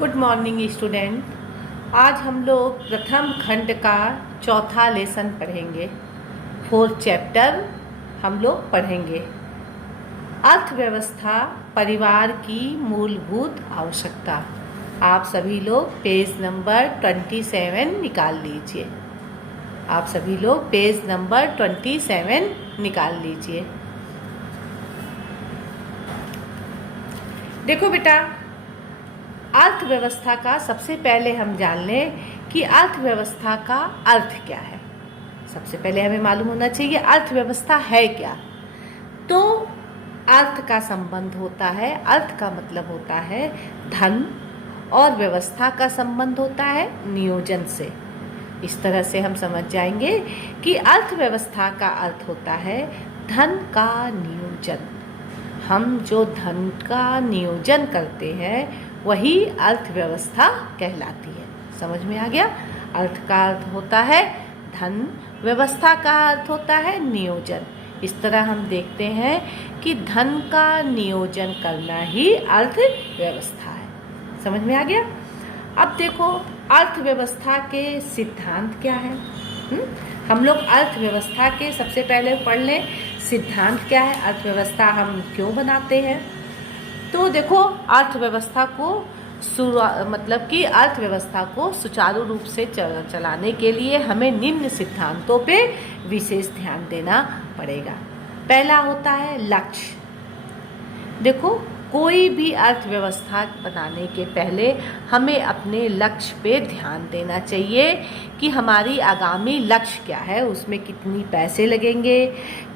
Good morning student. आज हम लोग प्रथम खंड का चौथा लेसन पढ़ेंगे। फोर्थ चैप्टर हम लोग पढ़ेंगे। अर्थव्यवस्था परिवार की मूलभूत आवश्यकता। आप सभी लोग पेज नंबर 27 निकाल लीजिए। आप सभी लोग पेज नंबर 27 निकाल लीजिए। देखो बेटा, अर्थव्यवस्था का सबसे पहले हम जान लें कि अर्थव्यवस्था का अर्थ क्या है। सबसे पहले हमें मालूम होना चाहिए अर्थव्यवस्था है क्या। तो अर्थ का संबंध होता है, अर्थ का मतलब होता है धन, और व्यवस्था का संबंध होता है नियोजन से। इस तरह से हम समझ जाएंगे कि अर्थव्यवस्था का अर्थ होता है धन का नियोजन। हम जो धन का नियोजन करते हैं वही अर्थव्यवस्था कहलाती है। समझ में आ गया? अर्थ का अर्थ होता है धन, व्यवस्था का अर्थ होता है नियोजन। इस तरह हम देखते हैं कि धन का नियोजन करना ही अर्थव्यवस्था है। समझ में आ गया? अब देखो, अर्थव्यवस्था के सिद्धांत क्या है। हम लोग अर्थव्यवस्था के सबसे पहले पढ़ लें सिद्धांत क्या है, अर्थव्यवस्था हम क्यों बनाते हैं। तो देखो, अर्थव्यवस्था को मतलब कि अर्थव्यवस्था को सुचारू रूप से चलाने के लिए हमें निम्न सिद्धांतों पे विशेष ध्यान देना पड़ेगा। पहला होता है लक्ष्य। देखो, कोई भी अर्थव्यवस्था बनाने के पहले हमें अपने लक्ष्य पे ध्यान देना चाहिए कि हमारी आगामी लक्ष्य क्या है, उसमें कितनी पैसे लगेंगे,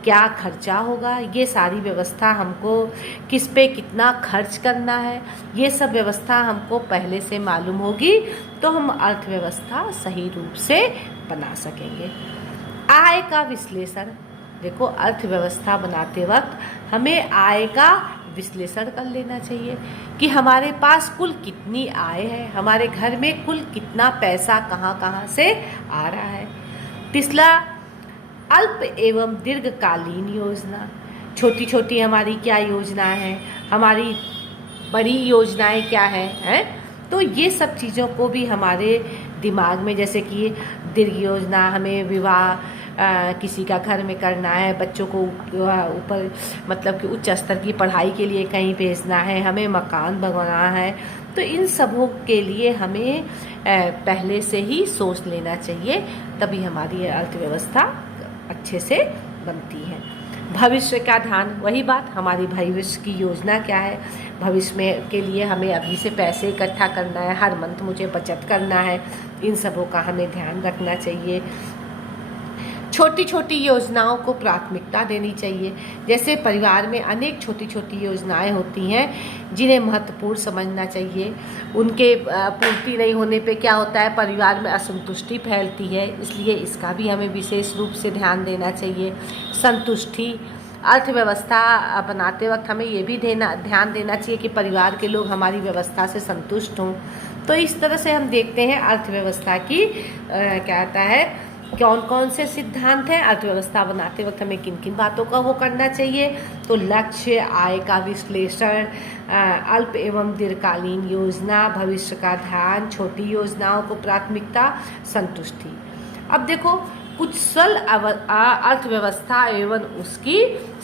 क्या खर्चा होगा, ये सारी व्यवस्था हमको किस पे कितना खर्च करना है, ये सब व्यवस्था हमको पहले से मालूम होगी तो हम अर्थव्यवस्था सही रूप से बना सकेंगे। आय का विश्लेषण। देखो, अर्थव्यवस्था बनाते वक्त हमें आय का विश्लेषण कर लेना चाहिए कि हमारे पास कुल कितनी आय है, हमारे घर में कुल कितना पैसा कहाँ कहाँ से आ रहा है। तीसरा, अल्प एवं दीर्घकालीन योजना। छोटी छोटी हमारी क्या योजना है, हमारी बड़ी योजनाएं क्या हैं। तो ये सब चीज़ों को भी हमारे दिमाग में, जैसे कि दीर्घ योजना, हमें विवाह किसी का घर में करना है, बच्चों को ऊपर मतलब कि उच्च स्तर की पढ़ाई के लिए कहीं भेजना है, हमें मकान बनवाना है, तो इन सबों के लिए हमें पहले से ही सोच लेना चाहिए, तभी हमारी अर्थव्यवस्था अच्छे से बनती है। भविष्य का ध्यान, वही बात, हमारी भविष्य की योजना क्या है, भविष्य में के लिए हमें अभी से पैसे इकट्ठा करना है, हर मंथ मुझे बचत करना है, इन सबों का हमें ध्यान रखना चाहिए। छोटी छोटी योजनाओं को प्राथमिकता देनी चाहिए। जैसे परिवार में अनेक छोटी छोटी योजनाएं होती हैं जिन्हें महत्वपूर्ण समझना चाहिए। उनके पूर्ति नहीं होने पे क्या होता है, परिवार में असंतुष्टि फैलती है, इसलिए इसका भी हमें विशेष रूप से ध्यान देना चाहिए। संतुष्टि, अर्थव्यवस्था बनाते वक्त हमें ये भी ध्यान देना चाहिए कि परिवार के लोग हमारी व्यवस्था से संतुष्ट हों। तो इस तरह से हम देखते हैं अर्थव्यवस्था की क्या कहता है, कौन कौन से सिद्धांत हैं। अर्थव्यवस्था बनाते वक्त हमें किन किन बातों का वो करना चाहिए। तो लक्ष्य, आय का विश्लेषण, अल्प एवं दीर्घकालीन योजना, भविष्य का ध्यान, छोटी योजनाओं को प्राथमिकता, संतुष्टि। अब देखो, कुशल अर्थव्यवस्था एवं उसकी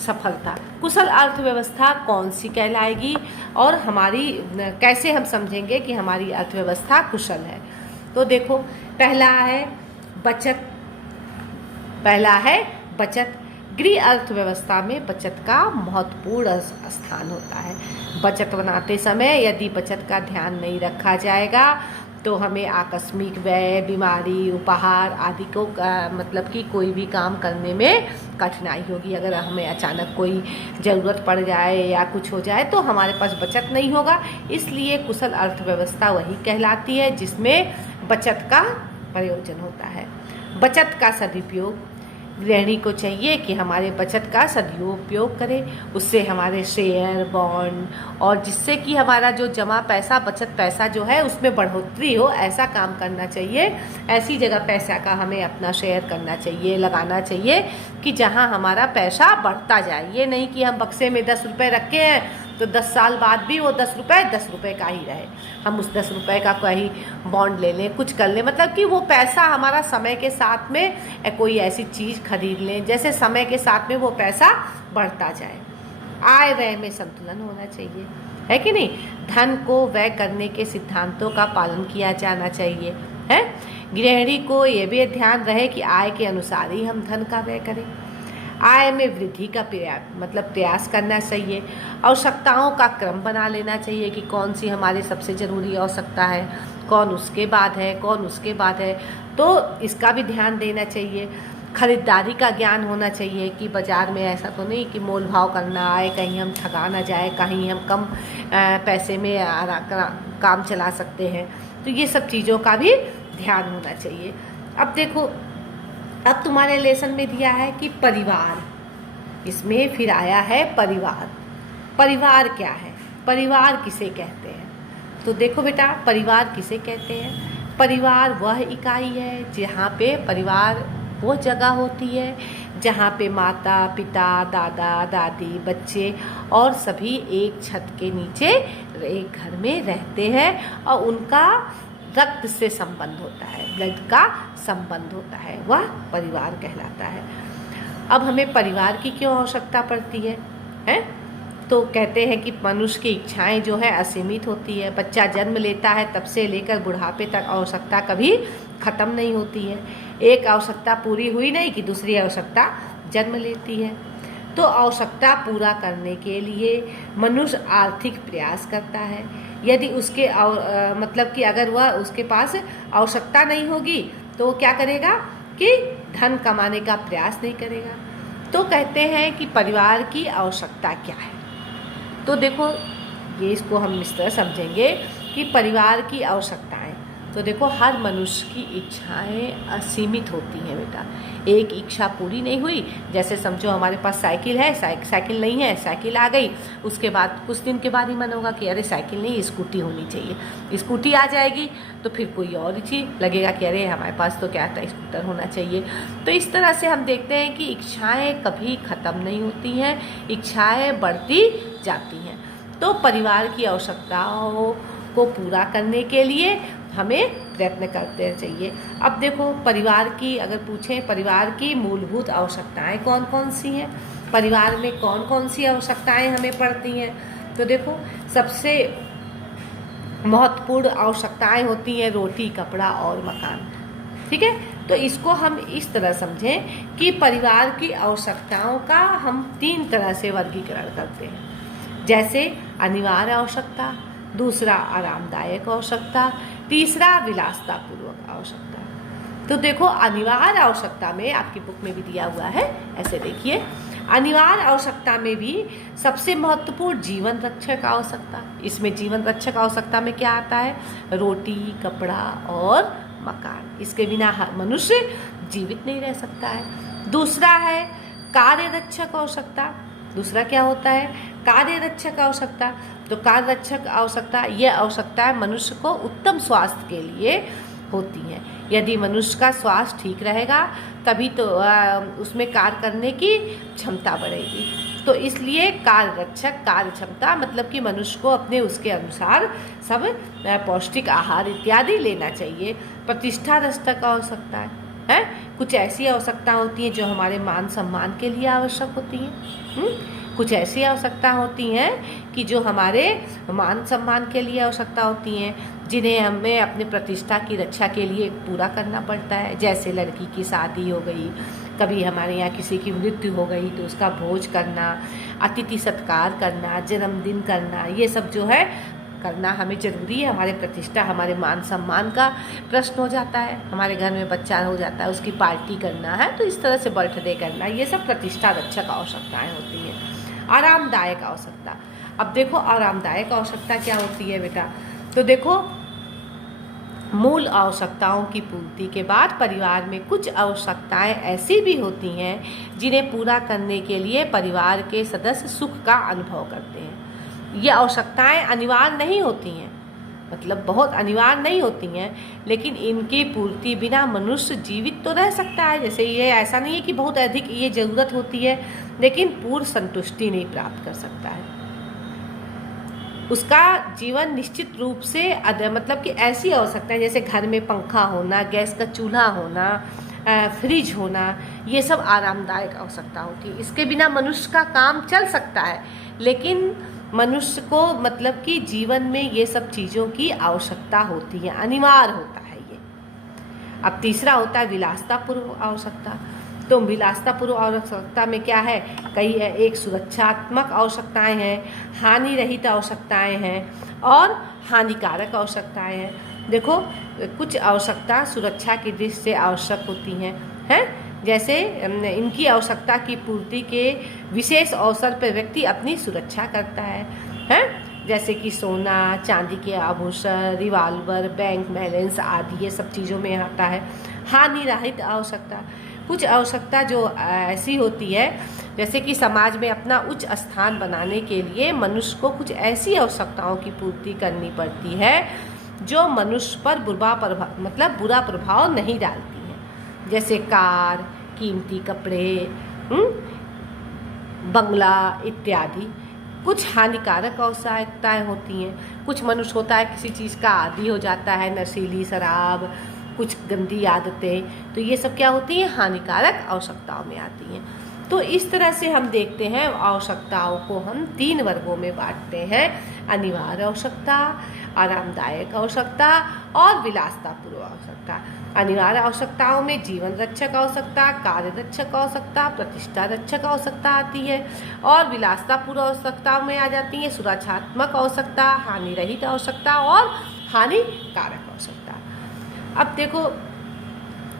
सफलता। कुशल अर्थव्यवस्था कौन सी कहलाएगी और हमारी कैसे हम समझेंगे कि हमारी अर्थव्यवस्था कुशल है। तो देखो, पहला है बचत। गृह अर्थव्यवस्था में बचत का महत्वपूर्ण स्थान होता है। बचत बनाते समय यदि बचत का ध्यान नहीं रखा जाएगा तो हमें आकस्मिक व्यय, बीमारी, उपहार आदि को मतलब कि कोई भी काम करने में कठिनाई होगी। अगर हमें अचानक कोई ज़रूरत पड़ जाए या कुछ हो जाए तो हमारे पास बचत नहीं होगा। इसलिए कुशल अर्थव्यवस्था वही कहलाती है जिसमें बचत का प्रयोजन होता है। बचत का सदुपयोग, गृहिणी को चाहिए कि हमारे बचत का सदुपयोग करें, उससे हमारे शेयर, बॉन्ड और जिससे कि हमारा जो जमा पैसा, बचत पैसा जो है उसमें बढ़ोतरी हो, ऐसा काम करना चाहिए। ऐसी जगह पैसा का हमें अपना शेयर करना चाहिए, लगाना चाहिए कि जहां हमारा पैसा बढ़ता जाए। ये नहीं कि हम बक्से में 10 रुपये रखे हैं तो 10 साल बाद भी वो 10 रुपये का ही रहे, हम उस 10 रुपये का कहीं बॉन्ड ले लें, कुछ कर लें, मतलब कि वो पैसा हमारा समय के साथ में कोई ऐसी चीज़ खरीद लें जैसे समय के साथ में वो पैसा बढ़ता जाए। आय व्यय में संतुलन होना चाहिए, है कि नहीं। धन को व्यय करने के सिद्धांतों का पालन किया जाना चाहिए, है। गृहिणी को ये भी ध्यान रहे कि आय के अनुसार ही हम धन का व्यय करें। आय में वृद्धि का प्रयास करना चाहिए। आवश्यकताओं का क्रम बना लेना चाहिए कि कौन सी हमारी सबसे ज़रूरी आवश्यकता है, कौन उसके बाद है, कौन उसके बाद है, तो इसका भी ध्यान देना चाहिए। खरीदारी का ज्ञान होना चाहिए कि बाज़ार में ऐसा तो नहीं कि मोल भाव करना आए, कहीं हम ठगा ना जाए, कहीं हम कम पैसे में काम चला सकते हैं, तो ये सब चीज़ों का भी ध्यान होना चाहिए। अब देखो, अब तुम्हारे लेसन में दिया है कि परिवार, इसमें फिर आया है परिवार। परिवार क्या है, परिवार किसे कहते हैं? तो देखो बेटा, परिवार किसे कहते हैं? परिवार वह इकाई है जहाँ पे परिवार वो जगह होती है जहाँ पे माता पिता दादा दादी बच्चे और सभी एक छत के नीचे एक घर में रहते हैं और उनका रक्त से संबंध होता है, ब्लड का संबंध होता है, वह परिवार कहलाता है। अब हमें परिवार की क्यों आवश्यकता पड़ती है, हैं? तो कहते हैं कि मनुष्य की इच्छाएं जो है असीमित होती है। बच्चा जन्म लेता है तब से लेकर बुढ़ापे तक आवश्यकता कभी ख़त्म नहीं होती है। एक आवश्यकता पूरी हुई नहीं कि दूसरी आवश्यकता जन्म लेती है। तो आवश्यकता पूरा करने के लिए मनुष्य आर्थिक प्रयास करता है। यदि उसके मतलब कि अगर वह उसके पास आवश्यकता नहीं होगी तो वो क्या करेगा कि धन कमाने का प्रयास नहीं करेगा। तो कहते हैं कि परिवार की आवश्यकता क्या है। तो देखो, ये इसको हम इस तरह समझेंगे कि परिवार की आवश्यकताएं, तो देखो हर मनुष्य की इच्छाएं असीमित होती हैं बेटा। एक इच्छा पूरी नहीं हुई, जैसे समझो हमारे पास साइकिल है, साइकिल नहीं है, साइकिल आ गई, उसके बाद कुछ दिन के बाद ही मन होगा कि अरे साइकिल नहीं, स्कूटी होनी चाहिए। स्कूटी आ जाएगी तो फिर कोई और चीज़ लगेगा कि अरे हमारे पास तो क्या था, स्कूटर होना चाहिए। तो इस तरह से हम देखते हैं कि इच्छाएँ कभी ख़त्म नहीं होती हैं, इच्छाएँ बढ़ती जाती हैं। तो परिवार की आवश्यकताओं को पूरा करने के लिए हमें प्रयत्न करते चाहिए। अब देखो, परिवार की अगर पूछें, परिवार की मूलभूत आवश्यकताएं कौन कौन सी हैं, परिवार में कौन कौन सी आवश्यकताएं हमें पड़ती हैं, तो देखो सबसे महत्वपूर्ण आवश्यकताएं होती हैं रोटी, कपड़ा और मकान। ठीक है, तो इसको हम इस तरह समझें कि परिवार की आवश्यकताओं का हम 3 तरह से वर्गीकरण करते हैं। जैसे अनिवार्य आवश्यकता, दूसरा आरामदायक आवश्यकता, तीसरा विलासतापूर्वक आवश्यकता। तो देखो, अनिवार्य आवश्यकता में आपकी बुक में भी दिया हुआ है, ऐसे देखिए। अनिवार्य आवश्यकता में भी सबसे महत्वपूर्ण जीवन रक्षक आवश्यकता। इसमें जीवन रक्षक आवश्यकता में क्या आता है? रोटी, कपड़ा और मकान। इसके बिना मनुष्य जीवित नहीं रह सकता है। दूसरा है कार्य रक्षक आवश्यकता। दूसरा क्या होता है? कार्य रक्षक आवश्यकता। तो कार्य रक्षक आवश्यकता, यह आवश्यकताएं मनुष्य को उत्तम स्वास्थ्य के लिए होती हैं। यदि मनुष्य का स्वास्थ्य ठीक रहेगा तभी तो उसमें कार्य करने की क्षमता बढ़ेगी। तो इसलिए कार्य रक्षक, कार्य क्षमता मतलब कि मनुष्य को अपने उसके अनुसार सब पौष्टिक आहार इत्यादि लेना चाहिए। प्रतिष्ठा रक्षक आवश्यकता है, कुछ ऐसी आवश्यकता होती हैं जो हमारे मान सम्मान के लिए आवश्यक होती हैं। कुछ ऐसी आवश्यकता होती हैं कि जो हमारे मान सम्मान के लिए आवश्यकता होती हैं, जिन्हें हमें अपने प्रतिष्ठा की रक्षा के लिए पूरा करना पड़ता है। जैसे लड़की की शादी हो गई, कभी हमारे यहाँ किसी की मृत्यु हो गई तो उसका भोज करना, अतिथि सत्कार करना, जन्मदिन करना, ये सब जो है करना हमें ज़रूरी है। हमारे प्रतिष्ठा, हमारे मान सम्मान का प्रश्न हो जाता है। हमारे घर में बच्चा हो जाता है, उसकी पार्टी करना है, तो इस तरह से बर्थडे करना, ये सब प्रतिष्ठा रक्षक आवश्यकताएं होती हैं। आरामदायक आवश्यकता, अब देखो आरामदायक आवश्यकता क्या होती है बेटा, तो देखो मूल आवश्यकताओं की पूर्ति के बाद परिवार में कुछ आवश्यकताएं ऐसी भी होती हैं जिन्हें पूरा करने के लिए परिवार के सदस्य सुख का अनुभव करते हैं। ये आवश्यकताएं अनिवार्य नहीं होती हैं, मतलब बहुत अनिवार्य नहीं होती हैं, लेकिन इनकी पूर्ति बिना मनुष्य जीवित तो रह सकता है। जैसे ये ऐसा नहीं है कि बहुत अधिक ये ज़रूरत होती है लेकिन पूर्ण संतुष्टि नहीं प्राप्त कर सकता है। उसका जीवन निश्चित रूप से मतलब कि ऐसी आवश्यकताएं जैसे घर में पंखा होना, गैस का चूल्हा होना, फ्रिज होना, ये सब आरामदायक आवश्यकता होती है। इसके बिना मनुष्य का काम चल सकता है, लेकिन मनुष्य को मतलब कि जीवन में ये सब चीज़ों की आवश्यकता होती है, अनिवार्य होता है ये। अब तीसरा होता है विलासतापूर्व आवश्यकता। तो विलासतापूर्व आवश्यकता में क्या है, कई एक सुरक्षात्मक आवश्यकताएं हैं, हानि रहित आवश्यकताएं हैं और हानिकारक आवश्यकताएं हैं। देखो कुछ आवश्यकता सुरक्षा की दृष्टि से आवश्यक होती हैं जैसे इनकी आवश्यकता की पूर्ति के विशेष अवसर पर व्यक्ति अपनी सुरक्षा करता है जैसे कि सोना, चांदी के आभूषण, रिवॉल्वर, बैंक बैलेंस आदि, ये सब चीज़ों में आता है। हानि रहित आवश्यकता, कुछ आवश्यकता जो ऐसी होती है जैसे कि समाज में अपना उच्च स्थान बनाने के लिए मनुष्य को कुछ ऐसी आवश्यकताओं की पूर्ति करनी पड़ती है जो मनुष्य पर बुरा प्रभाव नहीं डालती हैं, जैसे कार, कीमती कपड़े, बंगला इत्यादि। कुछ हानिकारक आवश्यकताएं होती हैं। कुछ मनुष्य होता है किसी चीज़ का आदी हो जाता है, नशीली शराब, कुछ गंदी आदतें, तो ये सब क्या होती हैं, हानिकारक आवश्यकताओं में आती हैं। तो इस तरह से हम देखते हैं आवश्यकताओं को हम 3 वर्गों में बांटते हैं, अनिवार्य आवश्यकता, आरामदायक आवश्यकता और विलासतापूर्व आवश्यकता। अनिवार्य आवश्यकताओं में जीवन रक्षक आवश्यकता, कार्य रक्षक आवश्यकता, प्रतिष्ठा रक्षक आवश्यकता आती है और विलासतापूर्व आवश्यकताओं में आ जाती है सुरक्षात्मक आवश्यकता, हानि रहित आवश्यकता और हानिकारक आवश्यकता। अब देखो,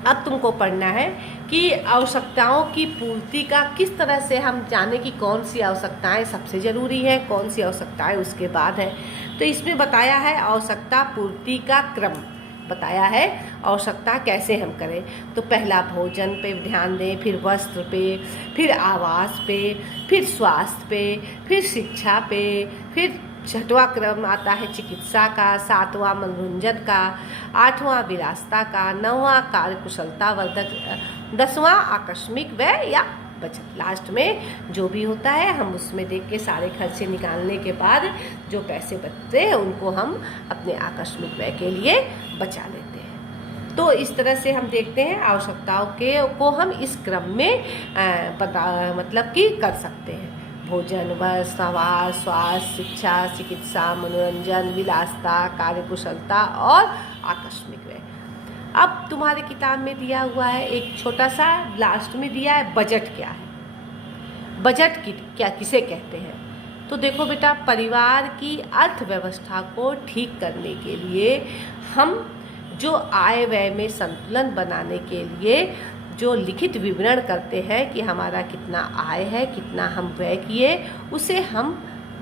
अब तुमको पढ़ना है कि आवश्यकताओं की पूर्ति का किस तरह से हम जाने कि कौन सी आवश्यकताएं सबसे ज़रूरी है, कौन सी आवश्यकताएं उसके बाद है। तो इसमें बताया है आवश्यकता पूर्ति का क्रम बताया है, आवश्यकता कैसे हम करें। तो पहला भोजन पे ध्यान दें, फिर वस्त्र पे, फिर आवास पे, फिर स्वास्थ्य पे, फिर शिक्षा पे, फिर 6वां क्रम आता है चिकित्सा का, 7वां मनोरंजन का, 8वां विलासता का, 9वां कार्यकुशलता वर्धक, 10वां आकस्मिक व्यय या बचत। लास्ट में जो भी होता है हम उसमें देख के सारे खर्चे निकालने के बाद जो पैसे बचते हैं उनको हम अपने आकस्मिक व्यय के लिए बचा लेते हैं। तो इस तरह से हम देखते हैं आवश्यकताओं को हम इस क्रम में मतलब कि कर सकते हैं। भोजन, वस्त्र, आवास, स्वास्थ्य, शिक्षा, चिकित्सा, मनोरंजन, विलासता, कार्यकुशलता और आकस्मिक व्यय। अब तुम्हारे किताब में दिया हुआ है एक छोटा सा, लास्ट में दिया है बजट क्या है, बजट क्या किसे कहते हैं। तो देखो बेटा, परिवार की अर्थव्यवस्था को ठीक करने के लिए हम जो आय व्यय में संतुलन बनाने के लिए जो लिखित विवरण करते हैं कि हमारा कितना आय है, कितना हम व्यय किए, उसे हम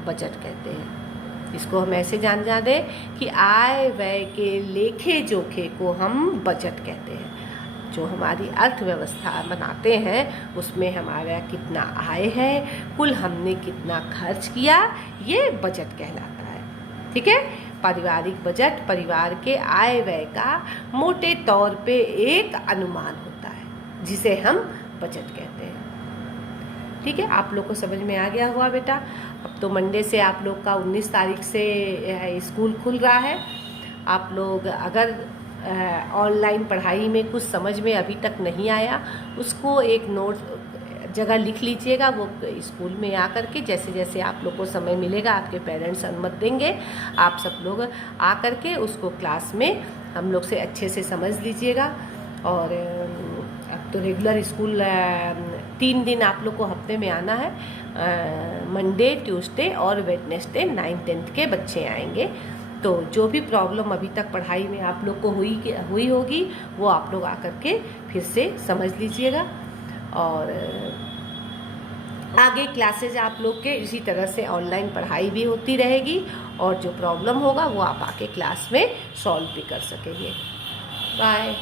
बजट कहते हैं। इसको हम ऐसे जान दें कि आय व्यय के लेखे जोखे को हम बजट कहते हैं। जो हमारी अर्थव्यवस्था बनाते हैं उसमें हमारा कितना आय है, कुल हमने कितना खर्च किया, ये बजट कहलाता है। ठीक है, पारिवारिक बजट परिवार के आय व्यय का मोटे तौर पे एक अनुमान होता है जिसे हम बजट कहते हैं। ठीक है, आप लोग को समझ में आ गया हुआ बेटा। अब तो मंडे से आप लोग का 19 तारीख से स्कूल खुल रहा है। आप लोग अगर ऑनलाइन पढ़ाई में कुछ समझ में अभी तक नहीं आया, उसको एक नोट जगह लिख लीजिएगा। वो स्कूल में आकर के जैसे जैसे आप लोग को समय मिलेगा, आपके पेरेंट्स अनुमति देंगे, आप सब लोग आकर के उसको क्लास में हम लोग से अच्छे से समझ लीजिएगा। और अब तो रेगुलर स्कूल 3 दिन आप लोग को हफ्ते में आना है, मंडे, ट्यूसडे और वेडनेसडे 9th 10th के बच्चे आएंगे। तो जो भी प्रॉब्लम अभी तक पढ़ाई में आप लोग को हुई होगी वो आप लोग आकर के फिर से समझ लीजिएगा। और आगे क्लासेज आप लोग के इसी तरह से ऑनलाइन पढ़ाई भी होती रहेगी और जो प्रॉब्लम होगा वो आप आके क्लास में सॉल्व भी कर सकेंगे। बाय।